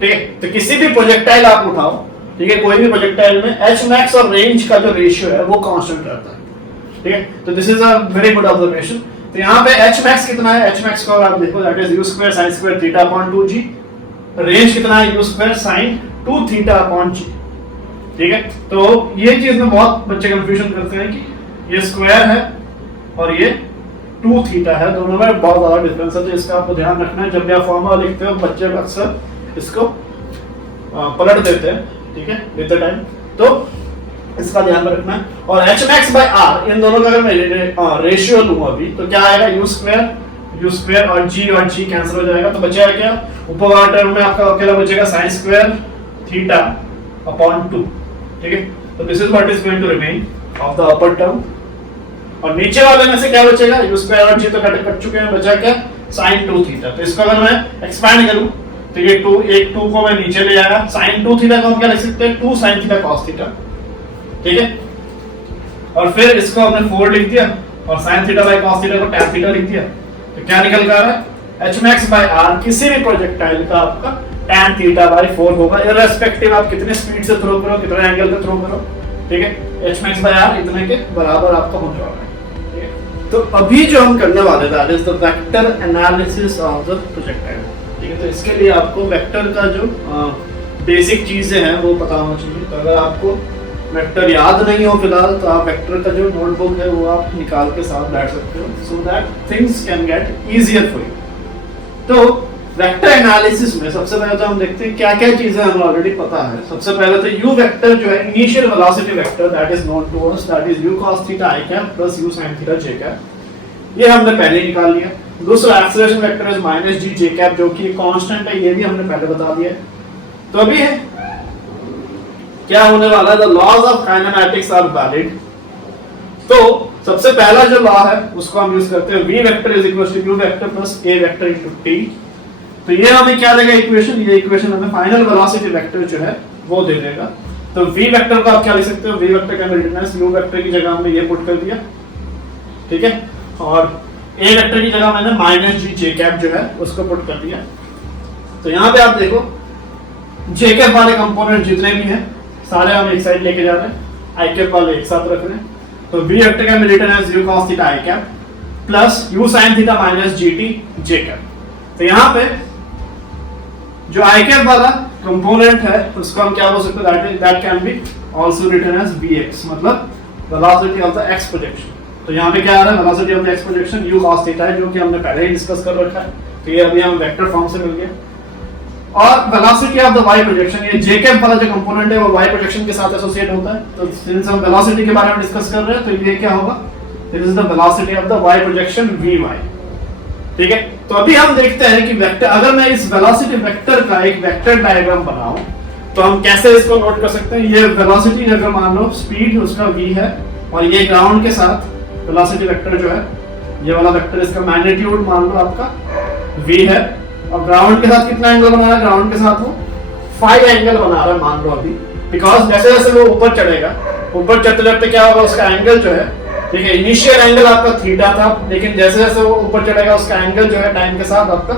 ठीक है, तो किसी भी प्रोजेक्टाइल आप उठाओ, ठीक है, कोई भी प्रोजेक्टाइल में एच मैक्स और रेंज का जो रेशियो है वो कांस्टेंट रहता है। ठीक है, तो this is a very good observation. तो यहाँ पे एच मैक्स कितना है, एच मैक्स को आप देखो, that is you square sine square theta upon 2g। Range कितना है, you square sine 2 theta upon g। ठीक है, तो ये चीज में बहुत बच्चे कंफ्यूजन करते हैं कि ये स्क्वायर है और ये 2 थीटा है, दोनों में बहुत ज्यादा डिफरेंस है। तो इसका आपको ध्यान रखना है, जब भी आप फॉर्मूला लिखते हो बच्चे अक्सर इसको पलट देते हैं। ठीक है, विद द टाइम, तो इसका ध्यान रखना है। और एच मैक्स बाई आर, इन दोनों का अगर मैं रेशियो लूं अभी तो क्या आएगा, यू स्क्वायर और जी कैंसिल हो जाएगा, तो बचेगा क्या, ऊपर वाला टर्म में आपका अकेला बचेगा साइन स्क्वायर थीटा अपॉन 2। ठीक है, तो this is what is going to remain of the upper term. और नीचे वाले में से क्या बचेगा, यू स्क्वायर और जी तो कट चुके हैं, बचा क्या साइन 2 थीटा। तो इसको अगर मैं एक्सपैंड करूं तो ये 2 को मैं नीचे ले आया, साइन 2 थीटा को हम क्या लिख सकते हैं, 2 sin थीटा cos थीटा। ठीक है, और फिर इसको हमने 4 लिख दिया और sin theta by cos theta को tan थीटा लिख दिया। तो क्या निकल कर आ रहा है, h max बाई r किसी भी प्रोजेक्टाइल का आपका tan थीटा बाई 4 होगा, इररिस्पेक्टिव आप कितने स्पीड से थ्रो करो, कितने एंगल पे थ्रो करो। ठीक है, h max बाई r इतने के बराबर आपका होने वाला है। ठीक है, तो अभी जो हम करने वाले that is the vector analysis of the projectile. ठीक है, तो इसके लिए आपको वेक्टर का जो बेसिक चीजें हैं वो पता होना चाहिए। तो अगर आपको वेक्टर याद नहीं हो फिलहाल तो आप वेक्टर का जो नोटबुक है वो आप निकाल के साथ बैठ सकते हो, so that things can get easier for you. तो वेक्टर एनालिसिस में सबसे पहले तो हम देखते हैं क्या क्या चीजें हमें ऑलरेडी पता है। सबसे पहले तो यू वेक्टर जो है, initial velocity vector, that is known to us, that is u cos theta i cap plus u sin theta j cap, ये हमने पहले ही निकाल लिया। दूसरा acceleration vector is minus g j cap, जो कि कांस्टेंट है, ये भी हमने पहले बता दिया। तो अभी है क्या होने वाला है, the laws of kinematics are valid. तो सबसे पहला जो लॉ है उसको हम यूज करते हैं, v vector is equal to u vector plus a vector into t। तो ये हमें क्या देगा इक्वेशन, ये इक्वेशन हमें फाइनल वेलोसिटी वेक्टर जो है वो दे देगा। तो v वेक्टर को आप क्या लिख सकते हो, v वेक्टर का रिटर्न u वेक्टर की जगह हमने ये पुट कर दिया। ठीक है, और a वेक्टर की जगह मैंने माइनस g j कैप जो है उसको पुट कर दिया। तो यहाँ पे आप देखो j कैप वाले कंपोनेंट जितने भी हैं सारे हम एक साइड लेके जा रहे हैं, i कैप वाले एक साथ रख रहे हैं। तो v वेक्टर का रिटर्न है u cos theta i cap plus u sin theta minus gt j cap. तो यहाँ पे जो i कैप वाला कंपोनेंट है उसको हम क्या बोल सकते हैं, that can be also written as vx, मतलब velocity of the x projection. तो यहाँ पे क्या आ रहा है, velocity of the x projection u cos theta है, जो कि हमने पहले ही डिस्कस कर रखा है। तो ये अभी हम वेक्टर फॉर्म से मिल गया। और velocity of the y projection, ये j कैप वाला जो कंपोनेंट है वो y प्रोजेक्शन के साथ एसोसिएट होता है। तो सिंस हम वेलोसिटी के बारे में डिस्कस कर रहे हैं तो ये क्या होगा, this is the velocity of the y projection vy। ठीक है, तो अभी हम देखते हैं कि वेक्टर, अगर मैं इस वेलोसिटी वेक्टर का एक वेक्टर डायग्राम बनाऊं तो हम कैसे इसको नोट कर सकते हैं। ये वेलोसिटी अगर मान लो स्पीड उसका v है और ये ग्राउंड के साथ वेलोसिटी वेक्टर जो है, ये वाला वेक्टर इसका मैग्नीट्यूड मान लो आपका v है, और ग्राउंड के साथ कितना एंगल बना रहा है, ग्राउंड के साथ वो फाई एंगल बना रहा है मान लो अभी, बिकॉज जैसे जैसे वो ऊपर चढ़ेगा, ऊपर चढ़ते चढ़ते क्या होगा, उसका एंगल जो है, ठीक है, इनिशियल एंगल आपका थीटा था, लेकिन जैसे जैसे वो ऊपर चढ़ेगा उसका एंगल जो है टाइम के साथ आपका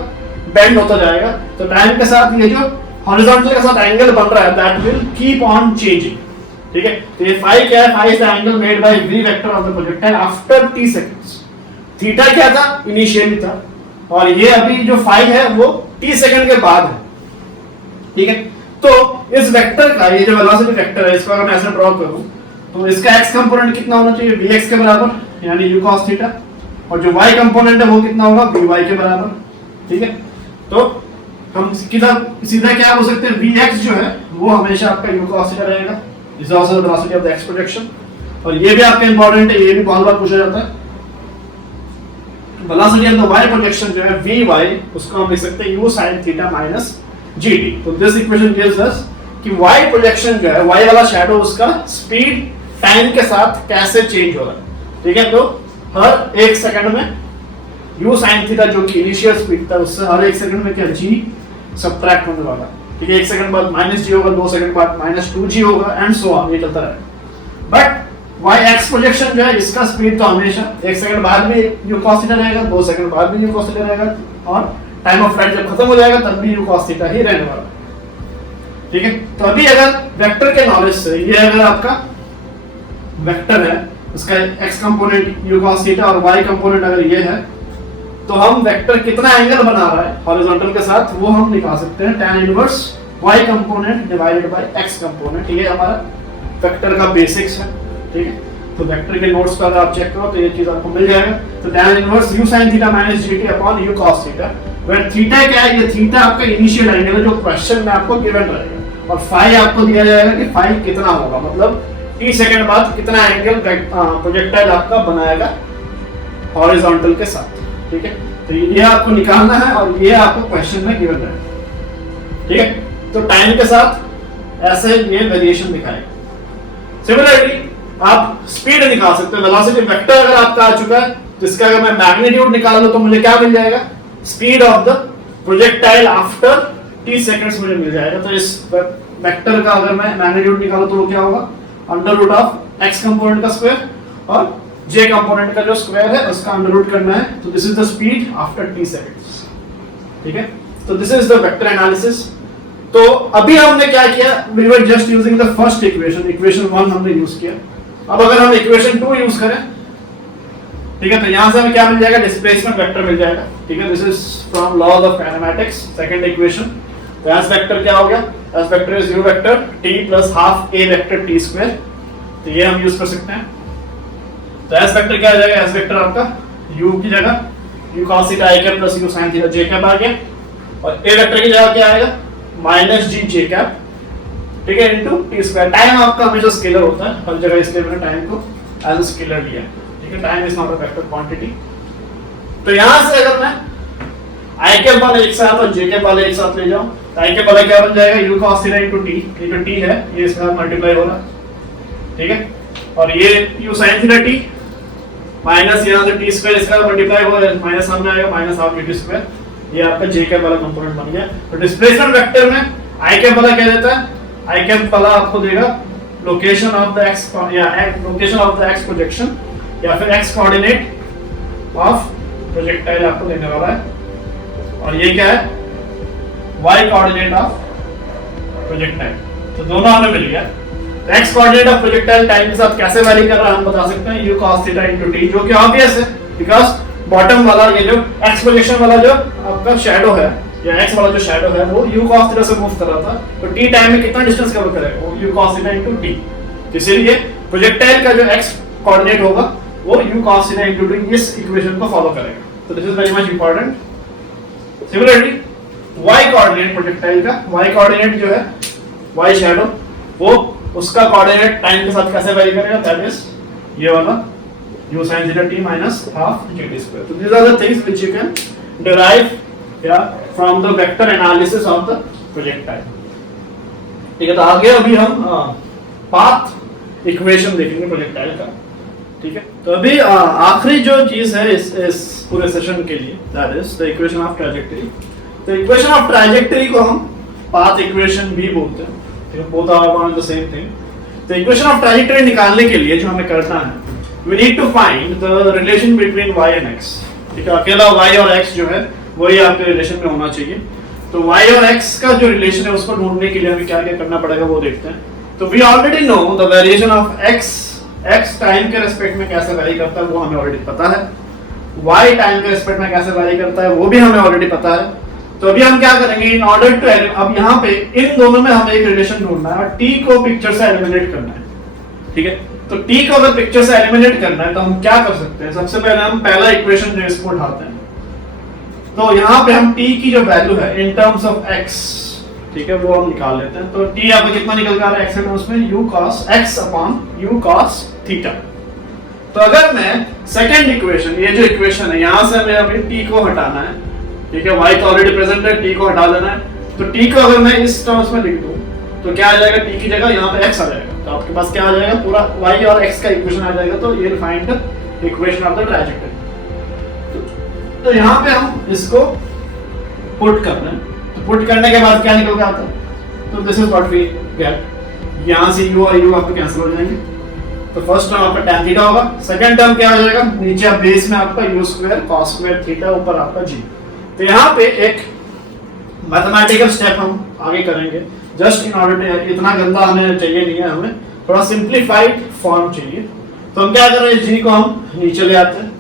बेंड होता जाएगा। तो टाइम के साथ ये जो हॉरिजॉन्टल के साथ एंगल बन रहा है that will keep on changing. ठीक है, तो ये फाई क्या है, phi is the angle made by v vector of the projectile after t seconds. Theta क्या था, इनिशियली था, और ये अभी जो फाई है वो t सेकंड के बाद है। ठीक है। तो इस वेक्टर का, ये जो वेलोसिटी वेक्टर है, इसको अगर मैं ऐसे ड्रॉ करूं तो इसका x कंपोनेंट कितना होना चाहिए, vx के बराबर यानी u cos थीटा, और जो y कंपोनेंट है वो कितना होगा, vy के बराबर। ठीक है, तो हम सीधा क्या हो सकते हैं, vx जो है वो हमेशा आपका u cos थीटा रहेगा, is also the velocity of the x projection. और ये भी आपका इंपॉर्टेंट है, ये भी बहुत बार पूछा जाता है, velocity of the y projection जो है vy, उसको हम लिख सकते हैं u sin theta minus gt। तो दिस इक्वेशन गिव्स अस कि y प्रोजेक्शन जो है, y वाला शैडो, उसका स्पीड टाइम के साथ कैसे चेंज हो रहा है। ठीक है, तो हर 1 सेकंड में u sin थीटा जो कि इनिशियल स्पीड था, उससे हर 1 सेकंड में क्या g सबट्रैक्ट होने वाला है। ठीक है, 1 सेकंड बाद -g होगा, 2 सेकंड बाद -2g होगा, एंड सो ऑन, ये चलता रहेगा। बट y x प्रोजेक्शन जो है, इसका स्पीड तो हमेशा 1 सेकंड बाद भी u cos थीटा रहेगा, 2 सेकंड बाद भी u cos थीटा रहेगा, और टाइम ऑफ फ्लाइट जब खत्म हो जाएगा तब भी u cos थीटा ही रहने वाला है। ठीक है, तो अभी अगर वेक्टर के नॉलेज से, ये अगर आपका वेक्टर है, इसका x component u cos theta और y कंपोनेंट अगर ये है, तो हम वेक्टर कितना एंगल बना रहा है हॉरिजॉन्टल के साथ वो हम निकाल सकते हैं, tan inverse y component divided by x component. ठीक है, हमारा वेक्टर का बेसिक्स है। ठीक है, तो वेक्टर के नोट्स पर आप चेक करो तो ये चीज आपको मिल जाएगा। तो tan inverse u sin theta minus gt upon u cos theta, where theta क्या है, ये थीटा आपका इनिशियल एंगल है जो क्वेश्चन में आपको गिवन रहेगा, और फाई आपको दिया जाएगा कि फाई कितना होगा, मतलब t सेकंड बाद कितना एंगल प्रोजेक्टाइल आपका बनाएगा हॉरिजॉन्टल के साथ। ठीक है, तो ये आपको निकालना है और ये आपको क्वेश्चन में गिवन रहेगा। ठीक है, तो टाइम के साथ ऐसे ये वेरिएशन दिखाएगा। सिमिलरली आप स्पीड निकाल सकते हो, वेलोसिटी वेक्टर अगर आपका आ चुका है, जिसका अगर मैं मैग्नीट्यूड निकाल लूं तो मुझे क्या मिल जाएगा, speed of the projectile after t seconds मुझे मिल जाएगा। तो इस वेक्टर का अगर मैं मैग्नीट्यूड निकालूं तो वो क्या होगा, under root of x component का स्क्वायर और j कंपोनेंट का जो स्क्वायर है उसका अंडर रूट करना है। तो this is the speed after t seconds. ठीक है, तो this is the vector analysis. तो अभी हमने क्या किया, we were just using the first equation, equation 1 हमने यूज किया। अब अगर हम इक्वेशन 2 यूज करें, ठीक है, तो यहां से हमें क्या मिल जाएगा, डिस्प्लेसमेंट वेक्टर मिल जाएगा। ठीक है, this is from laws of kinematics, second equation. तो एस वेक्टर क्या हो गया, s vector is u vector t plus half a vector t square. तो ये हम यूज कर सकते हैं। तो एस वेक्टर क्या आ जाएगा, एस वेक्टर आपका u की जगह u cos theta i cap plus u sin theta j cap आ गया, और a वेक्टर की जगह क्या आएगा, माइनस g j कैप। ठीक है, इनटू t स्क्वायर। टाइम आपका हमेशा स्केलर होता है हर जगह, इसलिए मैंने टाइम को एज अ स्केलर लिया। ठीक है, time is not a vector quantity. तो यहां से अगर मैं i कैप वाले एक साथ और j कैप वाले एक साथ ले जाऊं, तो i कैप वाला क्या बन जाएगा, u cos theta into t, ये जो t है ये इसका मल्टीप्लाई हो रहा है। ठीक है, और ये u sin theta t minus यहां से t स्क्वायर इसका मल्टीप्लाई हो रहा है, माइनस सामने आएगा, माइनस हाफ t स्क्वायर, ये आपका j कैप वाला कंपोनेंट बन गया। तो डिस्प्लेसमेंट वेक्टर में i कैप वाला क्या देता है, i कैप वाला आपको देगा लोकेशन ऑफ द x या location of the x projection या फिर x कोऑर्डिनेट ऑफ प्रोजेक्टाइल आपको देने वाला है, और ये क्या है, y कोऑर्डिनेट ऑफ प्रोजेक्टाइल। तो दोनों हमें मिल गया। तो x coordinate of projectile time के साथ कैसे वैरी कर रहा है हम बता सकते हैं, u cos theta into t, जो कि ऑब्वियस है बिकॉज़ बॉटम वाला ये जो x प्रोजेक्शन वाला जो आपका शैडो है या x वाला जो शैडो है वो u cos थीटा से मूव कर रहा था, तो t टाइम में कितना डिस्टेंस कवर करेगा, वो u cos theta into t। तो इसीलिए प्रोजेक्टाइल का जो x कोऑर्डिनेट होगा वो u cos theta into t, इस इक्वेशन को फॉलो करेगा। तो this is very much important. Similarly y coordinate projectile का, y कोऑर्डिनेट जो है y शैडो, वो उसका कोऑर्डिनेट टाइम के साथ कैसे वेरी करेगा, दैट इज ये वाला u sin theta t minus half gt square. So these are the things which you can derive from the vector analysis of the projectile. ठीक है, तो आगे अभी हम पाथ इक्वेशन देखेंगे प्रोजेक्टाइल का। ठीक है, तो अभी आखिरी जो चीज है इस पूरे सेशन के लिए, that is the equation of trajectory. तो इक्वेशन ऑफ ट्रैजेक्टरी को हम पाथ इक्वेशन भी बोलते हैं। ठीक है, both are one the same thing. तो इक्वेशन ऑफ ट्रैजेक्टरी निकालने के लिए जो हमें करना है, we need to find the relation between y and x। ठीक है, अकेला y और x जो है वही आपके रिलेशन में होना चाहिए। तो y और x का जो रिलेशन है उसको ढूंढने के लिए हमें क्या क्या करना पड़ेगा वो देखते हैं। तो we already know the variation of x time के रेस्पेक्ट में कैसे वेरी करता है वो हमें ऑलरेडी पता है, y टाइम के रेस्पेक्ट में कैसे वेरी करता है वो भी हमें ऑलरेडी पता है, तो अभी हम क्या करेंगे, इन ऑर्डर टू, अब यहाँ पे इन दोनों में हमें एक रिलेशन ढूंढना है और टी को पिक्चर से एलिमिनेट करना है, ठीक है। तो टी को अगर पिक्चर से एलिमिनेट करना है तो हम क्या कर सकते हैं, सबसे पहले हम पहला इक्वेशन जो इसको उठाते हैं। तो यहाँ पे हम टी की जो वैल्यू है इन टर्म्स ऑफ एक्स, ठीक है, वो हम निकाल लेते हैं। तो टी आपको कितना निकल कर आ रहा है एक्स के टर्म्स में, u cos x upon u cos theta. तो अगर मैं सेकंड इक्वेशन, ये जो इक्वेशन है यहाँ से हमें अभी टी को हटाना है, ठीक है, y तो ऑलरेडी प्रेजेंट है, टी को हटा देना है। तो टी को अगर मैं इस टर्म्स में लिख दूं तो क्या आ जाएगा, टी की जगह यहाँ पे x आ जाएगा, तो आपके पास क्या आ जाएगा, पूरा y और x का इक्वेशन आ जाएगा। तो ये find the equation of the trajectory. तो यहाँ पे हम इसको पुट कर रहे हैं, तो पुट करने के बाद क्या निकल के आता है, तो this is what we get. यहाँ से u और u आपको कैंसिल हो जाएंगे। तो फर्स्ट टर्म आपका tan थीटा होगा, सेकंड टर्म क्या हो जाएगा, नीचे आप बेस में आपका u square cos square theta, ऊपर आपका g। तो यहाँ पे एक मैथमेटिकल स्टेप हम आगे करेंगे, जस्ट इन ऑर्डर, इतना गंदा हमें चाहिए नहीं है, हमें थोड़ा सिंप्लीफाइड फॉर्म चाहिए। तो हम क्या कर रहे हैं, g को हम नीचे ले आते हैं,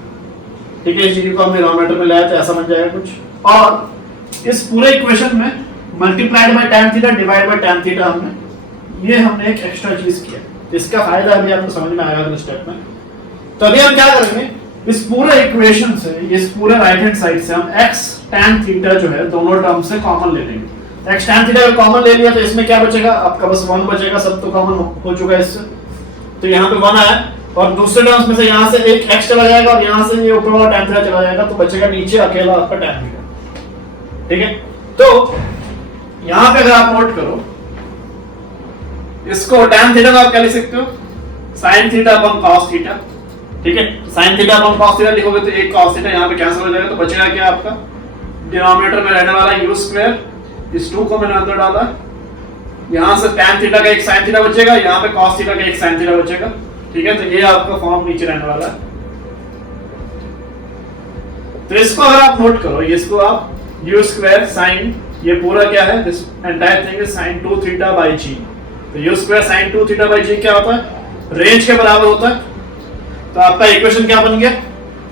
ठीक है, g को हम डिनोमिनेटर में ले आते हैं, ऐसा बन जाएगा कुछ। और इस पूरे इक्वेशन में multiplied by tan theta divide by tan theta हमने एक एक्स्ट्रा चीज किया, इसका फायदा अभी आपको समझ में आएगा अगले स्टेप में। तो अभी हम क्या करेंगे, इस पूरे इक्वेशन से, इस पूरे राइट हैंड साइड से हम x tan थीटा जो है दोनों टर्म से कॉमन ले लेंगे। x tan थीटा अगर कॉमन ले लिया तो इसमें क्या बचेगा, आपका बस 1 बचेगा, सब तो कॉमन हो चुका है इससे। तो यहाँ पे 1 आया और दूसरे टर्म्स में से यहाँ से एक x चला जाएगा और यहाँ से ये ऊपर वाला tan थीटा चला जाएगा, तो बचेगा नीचे अकेला आपका tan थीटा, ठीक है। तो यहाँ पे अगर आप नोट करो, इसको tan थीटा को आप क्या लिख सकते हो, sin theta upon cos theta, ठीक है। sin theta upon cos theta लिखोगे तो एक cos थीटा यहाँ पे कैंसिल हो जाएगा, तो बचेगा क्या आपका, डिनोमिनेटर में रहने वाला u स्क्वायर, इस 2 को मैंने अंदर डाला, यहाँ से tan थीटा का एक sin थीटा बचेगा, यहाँ पे cos थीटा का एक sin थीटा बचेगा, ठीक है। तो ये आपका फॉर्म नीचे रहने वाला है। तो इसको अगर आप नोट करो, इसको आप u स्क्वायर sin, ये पूरा क्या है, this entire thing is sin 2 theta by g। तो u square sin 2 theta by g क्या होता है, रेंज के बराबर होता है। तो आपका इक्वेशन क्या बन गया,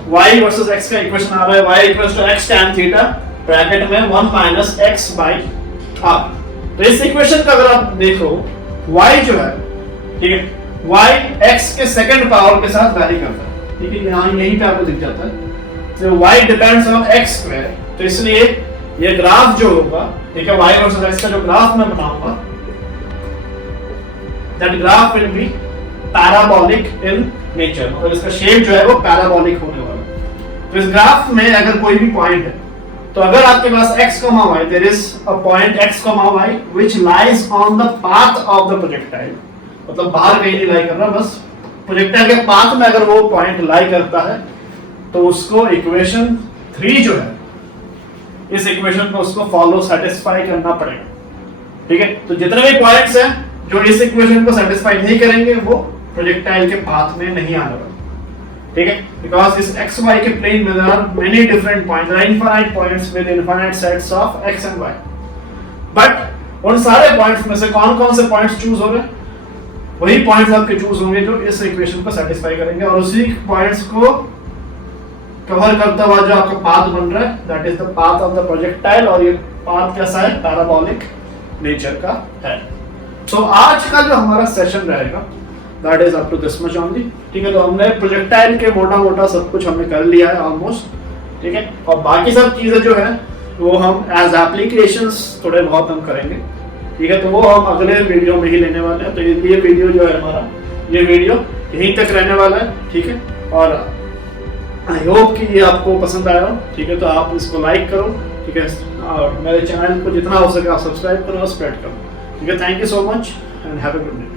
y वर्सेस x का इक्वेशन आ रहा है, y equals to x tan theta bracket में 1 माइनस x बाय r। तो इस इक्वेशन का अगर आप देखो, y जो है, ठीक है, y x के सेकंड पावर के साथ वैरी करता है, ठीक है, यहाँ यहीं पे आपको दिख जाता है। तो y depends on x square, तो इसलिए ये ग्राफ जो होगा, ठीक है, y वर्सेस x का जो ग्राफ मैं बनाऊंगा, that graph will be parabolic in nature, मतलब इसका शेप जो है वो पैराबोलिक होने वाला है। तो इस ग्राफ में अगर कोई भी पॉइंट है, तो अगर आपके पास x, y, there is a point x, y which lies on the path of the projectile, मतलब बाहर कहीं नहीं लाई कर रहा, बस प्रोजेक्टाइल के पाथ में अगर वो पॉइंट लाई करता है, तो उसको इक्वेशन 3 जो है, इस इक्वेशन को उसको फॉलो सेटिस्फाई करना पड़ेगा, ठीक है। तो जितने भी पॉइंट्स हैं जो इस इक्वेशन को सेटिस्फाई नहीं करेंगे, वो प्रोजेक्टाइल के पाथ में नहीं आने वाले, ठीक है, बिकॉज़ इस x y के प्लेन में there are many different points, there are infinite points with infinite sets of x and y। But उन सारे पॉइंट्स में से कौन-कौन से पॉइंट्स चूज हो रहे हैं, वही पॉइंट्स आपके चूज होंगे जो इस इक्वेशन को सेटिस्फाई करेंगे, और उसी पॉइंट्स को कवर करता हुआ जो आपका पाथ बन रहा है, that is the path of the projectile, और ये पाथ कैसा है, पैराबोलिक नेचर का है। तो आज का जो हमारा सेशन रहेगा, that is up to this much only, ठीक है। तो हमने प्रोजेक्टाइल के मोटा सब कुछ हमने कर लिया है ऑलमोस्ट, ठीक है, और बाकी सब चीजें जो है वो हम एज एप्लीकेशंस थोड़े बहुत हम करेंगे, ठीक है। तो वो हम अगले वीडियो में ही लेने वाले हैं। तो ये वीडियो जो है हमारा, ये वीडियो यहीं तक रहने वाला है, ठीक है, और आई होप कि ये आपको पसंद आया हो, ठीक है। तो आप इसको लाइक करो, ठीक है, और मेरे चैनल को जितना हो सके आप सब्सक्राइब करो और स्प्रेड करो, ठीक है। Thank you so much and have a good day.